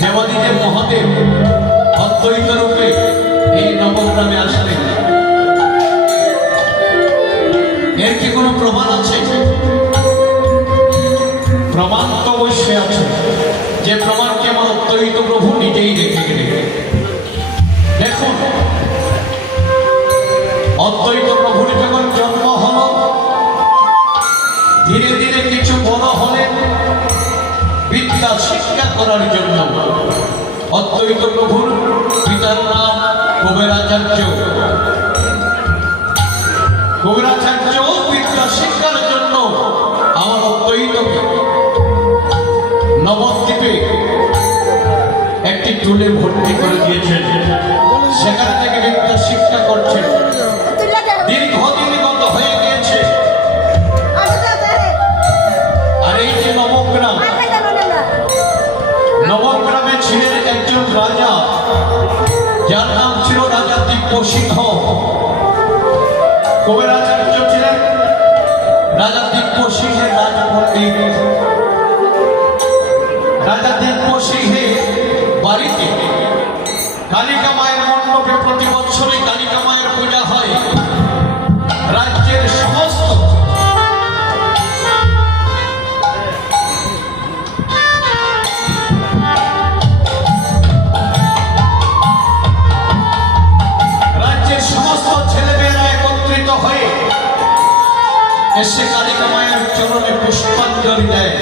দেবাদিদেব মহাদেব অদ্বৈত রূপে এই নবগ্রামে আসলেন। এর কি কোনো প্রমাণ আছে? প্রমাণ তো অবশ্যই আছে, যে প্রমাণকে আমার অদ্বৈত প্রভু নিজেই রেখে গেলেন। দেখুন, অদ্বৈত প্রভুর যখন জন্ম হল, ধীরে ধীরে কিছু বড় হলেন বিদ্যা শিক্ষা করার জন্য। অদ্বৈত প্রভুর পিতার নাম কুবেরাচার্য। কুবেরাচার্য বিদ্যা শিক্ষার জন্য আমার অদ্বৈত নবদ্বীপে একটি টুলে ভর্তি করে দিয়েছেন। সেখান থেকে বিদ্যা শিক্ষা করছেন। দীর্ঘদিন গত হয়ে গিয়েছে। আর এই যে নবগ্রাম, নবগ্রামে ছিলেন একজন রাজা, যার নাম ছিল রাজা দিব্য সিংহ। কুবেরাচার্য ছিলেন রাজা দিব্য সিংহের রাজপত্নী। রাজা দিব্য সিংহের বাড়িতে কালিকা মায়ের মণ্ডপে প্রতি বছরই কালিকা মায়ের পূজা হয়। রাজ্যের সমস্ত ছেলেমেয়েরা একত্রিত হয়ে এসে কালিকা মায়ের চরণে পুষ্পাঞ্জলি দেয়।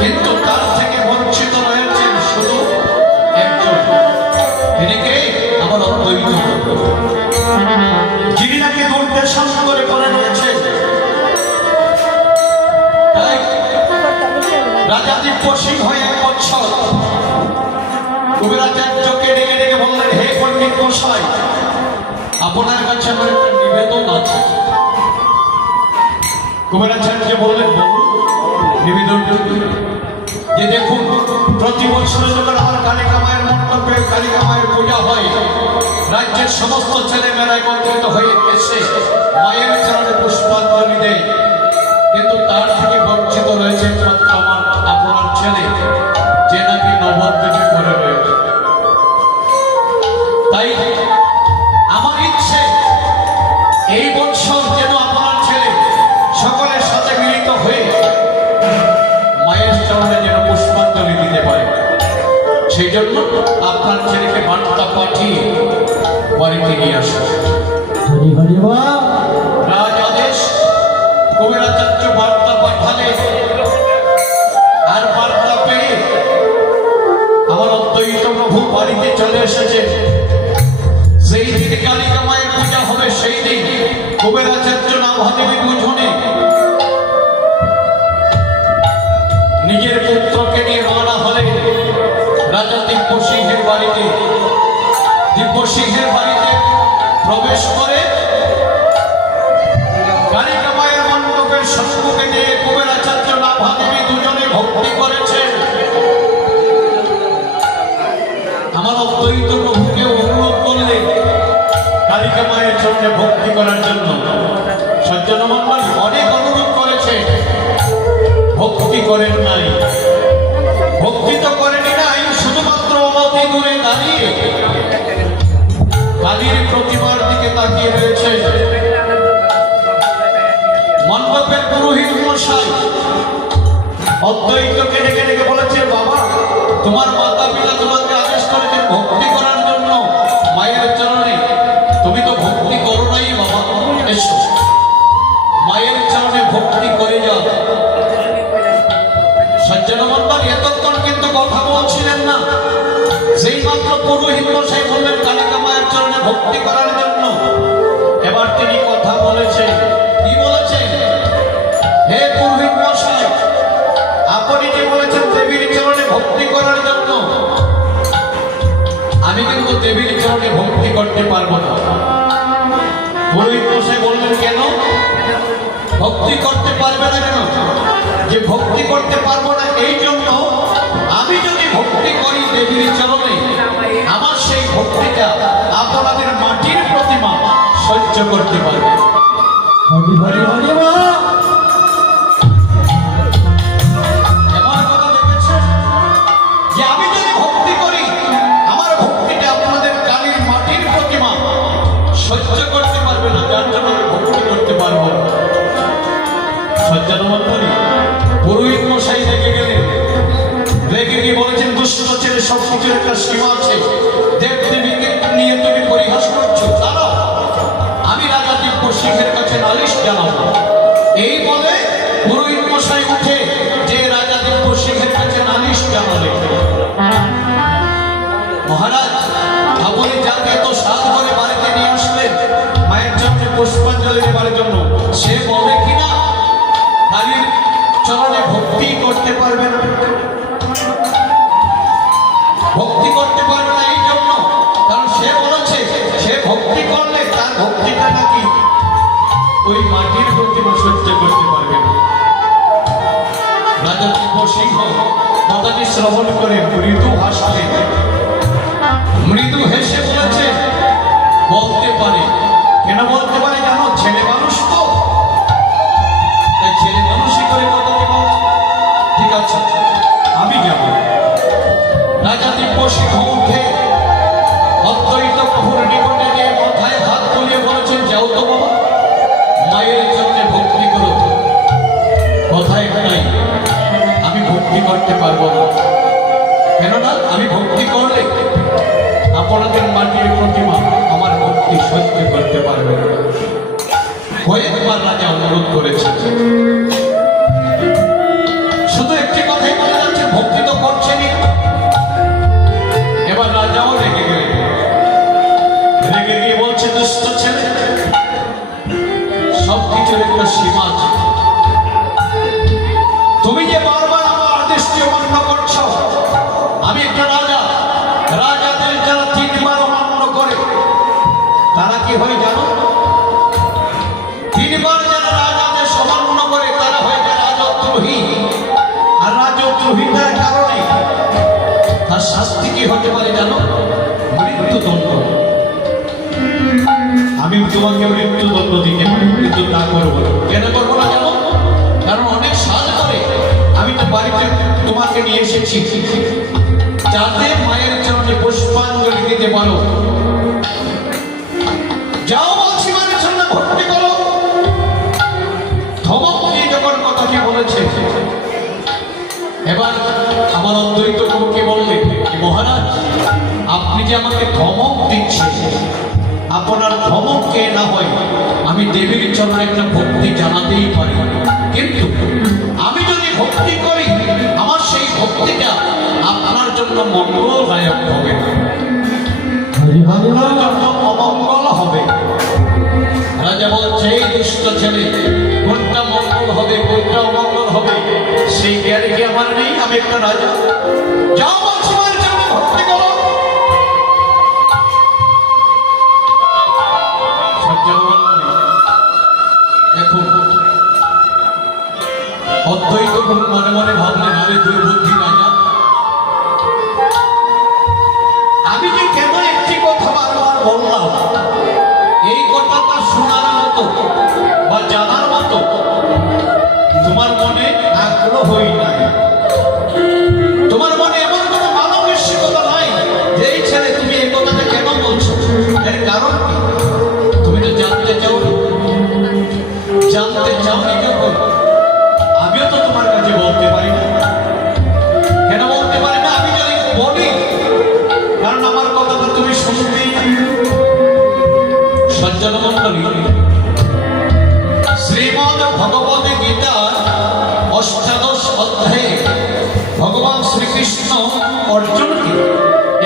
কিন্তু তার থেকে বঞ্চিত রয়েছেন শুধু একজন, তিনি কে? আমার অদ্বৈত, যিনি নাকি দুর্দেশন করে নিয়েছে। রাজা দিব্য সিংহ এক বছর কুবেরাচার্যকে ডেকে ডেকে বললেন, হে পণ্ডিত মশাই, আপনার কাছে আমার একটা নিবেদন আছে। কুবেরাচার্য বললেন, নিবেদন যে দেখুন, প্রতি বছর যখন আমার কালিকা মায়ের মণ্ডপে কালিকা মায়ের পূজা হয়, রাজ্যের সমস্ত ছেলেমেয়েরা একত্রিত হয়ে এসে মায়ের চরণে পুষ্পাঞ্জলি দেয়। কিন্তু তার থেকে বঞ্চিত রয়েছে মাত্র আমার আপনার ছেলে, যে নাকি নবদ্বীপে পড়ে রয়েছে। তাই আমার ইচ্ছে এই বছর যেন আপনার ছেলে সকলের সাথে মিলিত হয়ে মায়ের চরণে যেন পুষ্পাঞ্জলি দিতে পারে। সেই জন্য আপনার ছেলেকে বার্তা পাঠিয়ে বাড়িতে নিয়ে আসুন। রাজ আদেশ। কুবেরাচার্য বার্তা পাঠালে, আর বার্তা পেয়ে আমার অদ্বৈত প্রভু বাড়িতে চলে এসেছে। সেই দিন কালিকা মায়ের পূজা হবে, সেই দিন কুবেরাচার্য নাভাদেবী দুজনে নিজের পুত্রকে নিয়ে রওনা হলেন রাজা দিব্য সিংহের বাড়িতে। দিব্য সিংহের বাড়িতে প্রবেশ করে কালিকা মায়ের মণ্ডপের সম্মুখে গিয়ে কুবেরাচার্য নাভাদেবী দুজনে ভক্তি করেছে। আমার অদ্বৈত প্রভুকে অনুরোধ করলেন কালিকা মায়ের চরণে ভক্তি করার জন্য। সজ্জন মণ্ডল অনেক অনুরোধ করেছে, ভক্তি করেন নাই। ভক্তি তো করেনি নাই, শুধুমাত্র অনতি দূরে দাঁড়িয়ে কালীর প্রতিমার দিকে তাকিয়ে রয়েছে। মণ্ডপের পুরোহিত মশাই অদ্বৈতকে ডেকে ডেকে বলেছে, বাবা, তোমার মাতা পিতা তোমাকে আদেশ করেছে ভক্তি করার জন্য মায়ের চরণে, তুমি তো ভক্তি করো নাই বাবা, এসো মায়ের চরণে ভক্তি করে যাও। সজ্জন মণ্ডল এতক্ষণ কিন্তু কথা বলছিলেন না। সেই মাত্র পুরোহিত মশাই বললেন কালিকা মায়ের চরণে ভক্তি করার জন্য। এবার তিনি কথা বলেছেন। কি বলেছেন? হে পুরোহিত মশাই, আপনি যে বলেছেন দেবীর চরণে ভক্তি করার জন্য, আমি কিন্তু দেবীর চরণে ভক্তি করতে পারবো না। পুরোহিত মশাই বললেন, কেন ভক্তি করতে পারবে না? কেন? যে ভক্তি করতে পারবো না এই জন্য, আমি যদি ভক্তি করি দেবীর চরণে, আমার সেই ভক্তিটা আপনাদের মাটির প্রতিমা সহ্য করতে পারবে। এবার দুষ্ট ছেলে, সব কিছুর একটা সীমা আছে। দেব দেবীকে নিয়ে তুমি পরিহাস করছো, দাঁড়াও, আমি রাজা দিব্য সিংহের কাছে নালিশ জানাবো। এই বলে পুরোহিত মশাই উঠে যে রাজা দিব্য সিংহের কাছে নালিশ জানালে। মহারাজ, আপনি যাকে তো সাত করে বাড়িতে নিয়ে আসলেন মায়ের জন্য পুষ্পাঞ্জলি দেবার জন্য, সে বলে কিনা কালীর চরণে ভক্তি করতে পারবে না, ভক্তি করতে পারবে না। এই জন্য কারণ সে বলেছে সে ভক্তি করলে তার ভক্তিটা নাকি ওই মাটির প্রতিমা সহ্য করতে পারবে না। রাজা দিব্য সিংহ কথাটি শ্রবণ করে মৃদু হাসলেন। মৃদু হেসে বলেছে, বলতে পারে। কেন বলতে পারে জানো? ছেলে মানুষ তো, তাই ছেলে মানুষই করে কথাটি বলছে। ঠিক আছে, আমি যাব। রাজা দিব্য সিংহ উঠে অদ্বৈত প্রভুর নিকটে গিয়ে মাথায় হাত তুলিয়ে বলেছেন, যাও তো বাবা, মায়ের জন্য ভক্তি করো। কথা একটাই, আমি ভক্তি করতে পারবো না। কেননা আমি ভক্তি করলে আপনাদের মাটির প্রতিমা আমার ভক্তি সহ্য করতে পারবে না। কয়েকবার রাজা অনুরোধ করেছে, শুধু একটি কথাই বলে যাচ্ছে, ভক্তি তো করছেনই। এবার রাজাও রেগে গেলেন, রেগে গিয়ে বলছে, দুষ্ট ছেলে, সবকিছুর একটা সীমা আছে। তুমি যে বারবার আমার আদেশকে অমান্য করছো। আমি একটা রাজা, রাজাদের যারা তিনবার অমান্য করে তারা কি হয় জানো? তিনবার যারা রাজাদের অমান্য করে তারা হয়ে যায় রাজদ্রোহী। আর রাজদ্রোহীটার কারণে তার শাস্তি কি হতে পারে জানো? মৃত্যুদণ্ড। আমি তোমাকে মৃত্যুদণ্ড দিতে পারি, কিন্তু তা করবো না। কেন করবো না জানো? কারণ অনেক সাজ করে আমি তো বাড়িতে তোমাকে নিয়ে এসেছি যাতে মায়ের চরণে পুষ্পাঞ্জলি দিতে পারো। যাও বলছি, মায়ের চরণে ভক্তি করো। ধমক দিয়ে যখন কথাটি বলেছে, এবার আমার অদ্বৈত প্রভুকে বললেন, মহারাজ, আপনি যে আমাকে ধমক দিচ্ছেন, আপনার ধমককে না হয় আমি দেবীর চরণে একটা ভক্তি জানাতেই পারি, কিন্তু আমি যদি ভক্তি করি আমার সেই ভক্তিটা আপনার জন্য মঙ্গলদায়ক হবে না, আপনার জন্য অমঙ্গল হবে। রাজা বলছে, এই দুষ্ট ছেলে, কোনটা মঙ্গল হবে কোনটা অমঙ্গল হবে সেই জ্ঞানে কি আমার নেই? আমি একটা রাজা। যাও বলছি, মায়ের জন্য ভক্তি করো। দেখুন, অদ্বৈত মনে মনে ভাবলেন, আরে দুর্বুদ্ধি রাজা, আমি যে কেন একটি কথা বারবার বললাম, এই কথাটা শোনার মতো বা জানার মতো তোমার মনে আগ্রহই নাই, তোমার মনে এমন কোনো মানবিকতা নাই যে এই ছেলে তুমি এই কথাটা কেন বলছো। এর কারণ কি? তুমি তো জানতে চাওনি। জানতে চাওনি যখন, আমিও তো তোমার কাছে বলতে পারি না। কেন বলতে পারি না? আমি যদি বলি, কারণ আমার কথাটা তুমি শুনবেই না। সজ্জন মণ্ডলী, শ্রীমদ ভগবদ গীতা অষ্টাদশ অধ্যায়ে ভগবান শ্রীকৃষ্ণ অর্জুনকে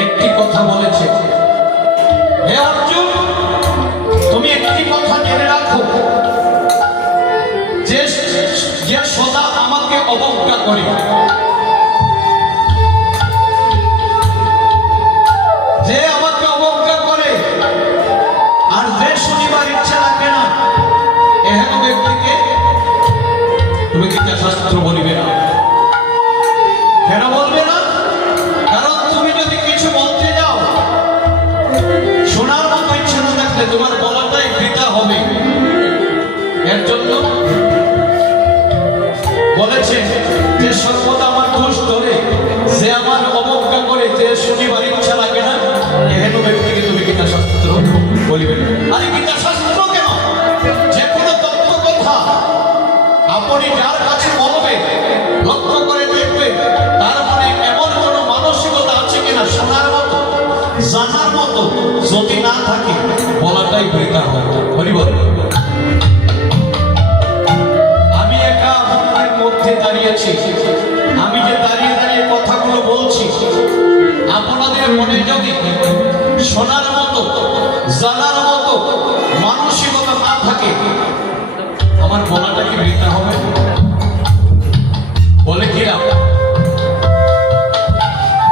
একটি কথা বলেছে, হে অর্জুন, তুমি একটি কথা জেনে রাখো, যে সদা আমাকে অবজ্ঞা করে, যে আমাকে অবজ্ঞা করে আর যে শনিবার ইচ্ছা রাখে না, এহেন ব্যক্তিকে তুমি গীতা শাস্ত্র বলিবে না। কেন বলবে না? কারণ তুমি যদি কিছু বলতে যাও, শোনার মতো ইচ্ছা না থাকলে তোমার বলাটাই বৃথা হবে। এর জন্য বলেছে যে সর্বদা জানার মতো যদি না থাকে বলাটাই বৃথা হয়। হরিবল। আমি একা আপনাদের মধ্যে দাঁড়িয়েছি, আমি যে দাঁড়িয়ে দাঁড়িয়ে কথাগুলো বলছি, আপনাদের মনে যদি শোনার মতো জানার মতো মানসিকতা না থাকে আমার বলাটা কি বৃথা হবে? বলে কিনা?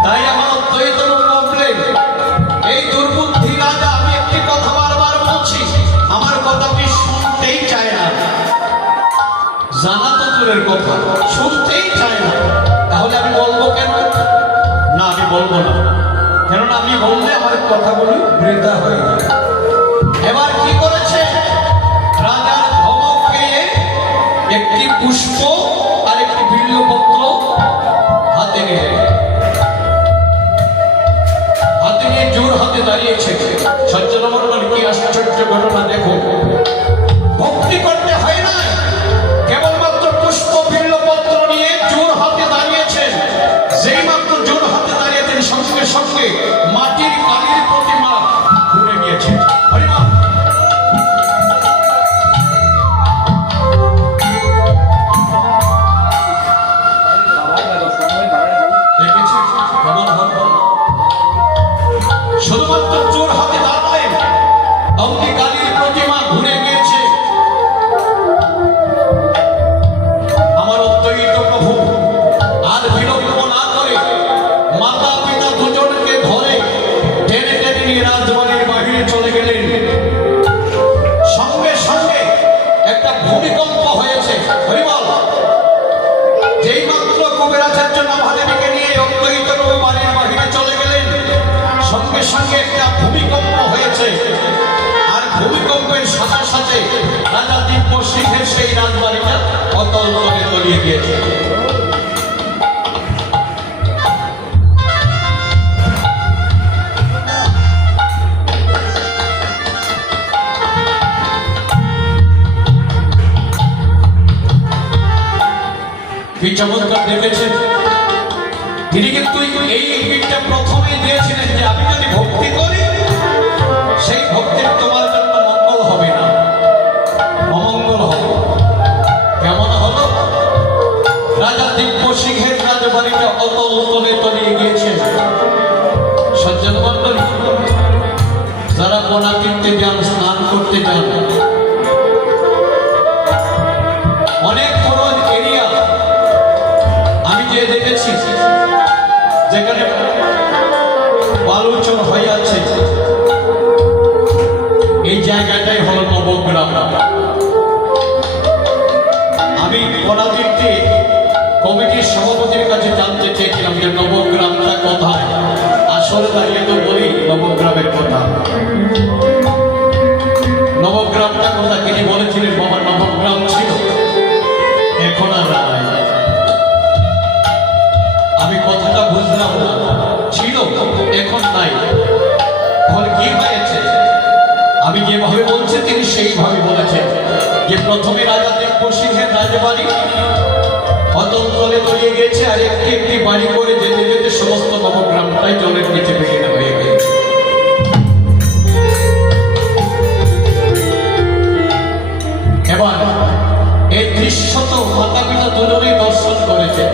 তাই আমার অদ্বৈত বললেন, এই দুর্বুদ্ধি রাজা, আমি একটি কথা বারবার বলছি, আমার কথাটি শুনতেই চায় না, জানা তো দূরের কথা, শুনতেই চায় না। তাহলে আমি বলবো কেন? না, আমি বলবো না, কেননা আমি বললে আমার কথাগুলো বৃথা হয়ে যাবে। এবার কি করেছে? রাজার ধমক খেয়ে একটি পুষ্প আর একটি বিল্লপত্র হাতে নিয়ে জোর হাতে দাঁড়িয়েছে। সজ্জনমণ্ডল, কি আশ্চর্য ঘটনা দেখো! ভক্তি করতে হয় না, কেবলমাত্র পুষ্প বিল্লপত্র নিয়ে জোর হাতে দাঁড়িয়েছেন। যেই মাত্র জোর হাতে দাঁড়িয়েছেন, সঙ্গে সঙ্গে মাটির কালীর প্রতিমা ঘুরে গিয়েছে। শুধুমাত্র জোর হাতে দাঁড়ালেন, অমনি কালীর প্রতিমা ঘুরে গিয়েছে। আমার অদ্বৈত প্রভু আর বিলম্ব না করে মাতা পিতা দুজনকে ধরে টেনে টেনে নিয়ে রাজবাড়ির বাহিরে চলে গেলেন। সঙ্গে সঙ্গে একটা ভূমিকম্প হয়েছে। হরিবল। যেই মাত্র কুবেরাচার্য নভাদেবীকে নিয়ে অদ্বৈত প্রভু বাড়ির বাহিরে চলে গেলেন, সঙ্গে সঙ্গে একটা ভূমিকম্প হয়েছে। আর ভূমিকম্পের সাথে সাথে রাজা দিব্য সিংহের সেই রাজবাড়িটা অতল তলে তলিয়ে গিয়েছে। কি চমৎকার দেখেছেন! তিনি কিন্তু এই ইঙ্গিতটা প্রথমেই দিয়েছিলেন যে আমি যদি ভক্তি করি, সেই ভক্তির তোমার জন্য মঙ্গল হবে না, অমঙ্গল হবে। কেমন হলো? রাজা দিব্য সিংহের রাজবাড়িটা অতল তলে তলিয়ে গিয়েছে। সজ্জন মণ্ডলী, যারা কোনা কিনতে যান, স্নান করতে যান, অনেক বড় এরিয়া আমি যে দেখেছি যেখানে বালুচর হয়ে আছে, এই জায়গাটাই হলো নবগ্রাম। আমি পরাদিকটি কমিটির সভাপতির কাছে জানতে চেয়েছিলাম যে নবগ্রামটা কোথায়। আসলে দাঁড়িয়ে তো বলি নবগ্রামের কথা। নবগ্রামটা কোথায়? তিনি বলেছিলেন বাবা নবগ্রাম ছিল, এখন আর নাই। আমি কথাটা বুঝলাম না, ছিল এখন নাই, তাহলে কি হয়েছে? আমি যেভাবে বলছি তিনি সেইভাবে বলেছেন যে প্রথমে রাজা দিব্য সিংহের রাজবাড়ি অতল তলে তলিয়ে গেছে, আর একটি একটি বাড়ি করে যেতে যেতে সমস্ত নবগ্রামটাই জলের নিচে ভেঙে হয়ে গেছে। এবার এই দৃশ্য তো মাতা পিতা দুজনেই দর্শন করেছে।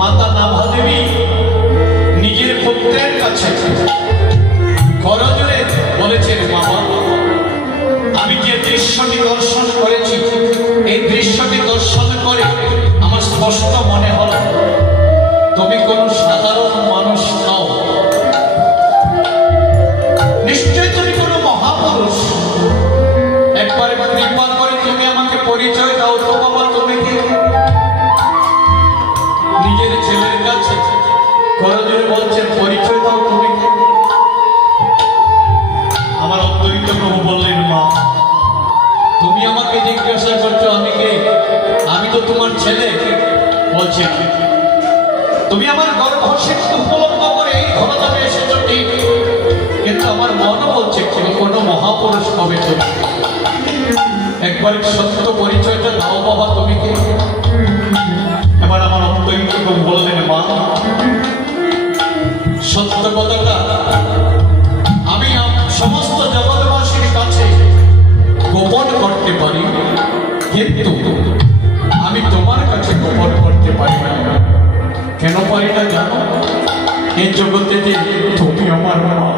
মাতা নাভাদেবী নিজের পুত্রের কাছে করজোড়ে বলেছেন, বাবা, আমি যে দৃশ্যটি দর্শন করেছি, এই দৃশ্যটি দর্শন করে আমার স্পষ্ট মনে হল তুমি কোন সাধারণ মানুষ নও, নিশ্চয় তুমি কোনো মহাপুরুষ। একবার কৃপা করে তুমি আমাকে পরিচয় দাও তো বাবা, তুমি কি? নিজের ছেলের কাছে করজোড়ে বলছেন, পরিচয় দাও তুমি কি? আমার অদ্বৈত প্রভু বললেন, মা, তুমি আমাকে জিজ্ঞাসা করছো আমি কে? আমি তো তোমার ছেলে। বলছে, তুমি আমার গর্ভশিশু উপলব্ধ করে এই ঘরদামে এসেছো ঠিক, কিন্তু আমার মন বলছে তুমি কোনো মহাপুরুষ হবে। তুমি একবার সত্য পরিচয়টা দাও বাবা, তুমি কে? এবার আমার অদ্বৈত প্রভু বললেন, মা, সত্য কথাটা এই জগতেতে তুমি আমার মা।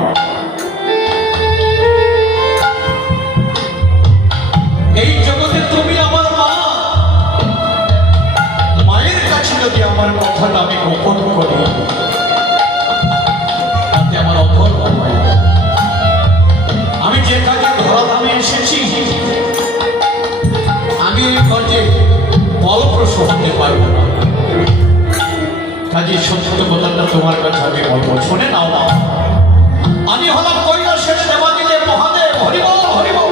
এই জগতে তুমি আমার মা। মায়ের কাছে যদি আমার কথাটা আমি গোপন করি তাতে আমার অধর্ম হয়। আমি যে কাজে ধরাধামে এসেছি আমি এই কাজে ফলপ্রসূ হতে পারবো না। কাজে সত্য কথাটা তোমার কাছে আমি বলবো, শুনে নাও না। আমি হলাম কৈলাসের দেবাদিদেব মহাদেব। হরি বল হরি বল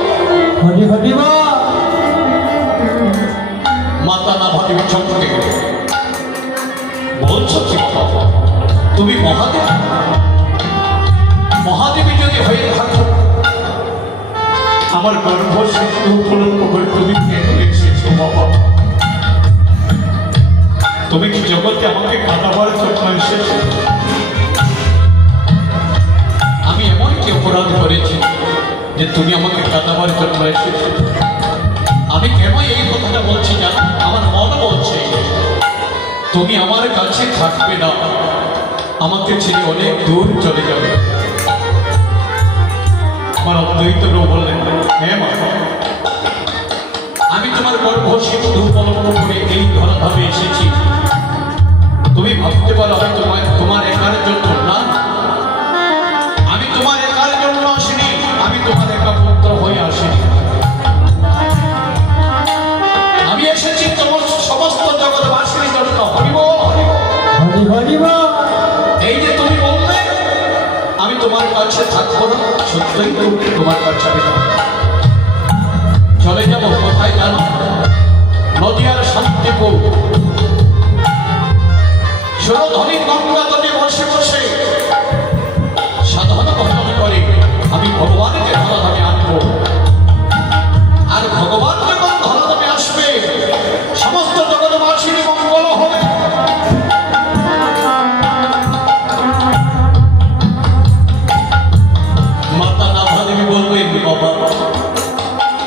হরি হরি বল। মাতা না ভাবিব চমকে গেলে বলছো ঠিক কথা, তুমি মহাদেব। মহাদেবী যদি হয়ে থাকো আমার গর্ভ সিদ্ধ উপলক্ষ করে তুমি কেন এসেছো বাবা? তুমি কি জগতে আমাকে কাটাবার জন্য এসেছো? আমি এমন কি অপরাধ করেছি যে তুমি আমাকে কাটাবার জন্য এসেছো? আমি কেন এই কথাটা বলছি জানো? আমার মন বলছে তুমি আমার কাছে থাকবে না, আমাকে ছেড়ে অনেক দূর চলে যাবে। আমার অদ্বৈত প্রভু বললেন, হ্যাঁ মা, আমি তোমার গর্ভ সিদ্ধ উপলক্ষ করে এই ধরাধামে এসেছি। তুমি ভাবতে পারো আমি তোমার একার জন্য না, আমি তোমার একার জন্য আসিনি, আমি তোমার একা পুত্র হয়ে আসিনি। আমি এসেছি তোমার সমস্ত জগৎবাসীর জন্য। হরি বল হরি বল হরি হরি বল। এই যে তুমি বললে আমি তোমার কাছে থাকবো না, সত্যই তো তোমার কাছে আমি চলে যাব। কোথায় জানো? নদিয়ার শান্তিপুর সুরধনী গঙ্গা তটে বসে বসে সাধনা ভজন করে আমি ভগবানকে ধরাধামে আনবো। আর ভগবান যখন ধরাধামে আসবে সমস্ত জগৎবাসীর মঙ্গল হবে। মাতা নাভাদেবী বলবেন, বাবা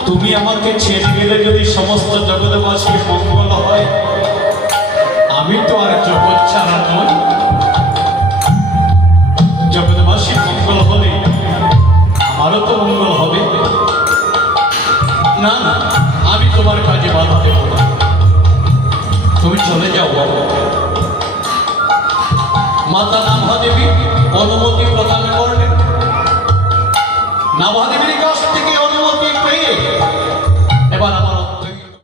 তুমি আমাকে ছেড়ে গেলে যদি সমস্ত জগৎবাসীর মঙ্গল হয়, আমি তো আর জগৎ ছাড়া নই। জগৎবাসীর মঙ্গল হলে আমারও তো মঙ্গল হবে। না না, আমি তোমার কাজে বাধা দেব না, তুমি চলে যাও বাবা। মাতা নাভাদেবী অনুমতি প্রদান করলেন। নাভাদেবীর কাছ থেকে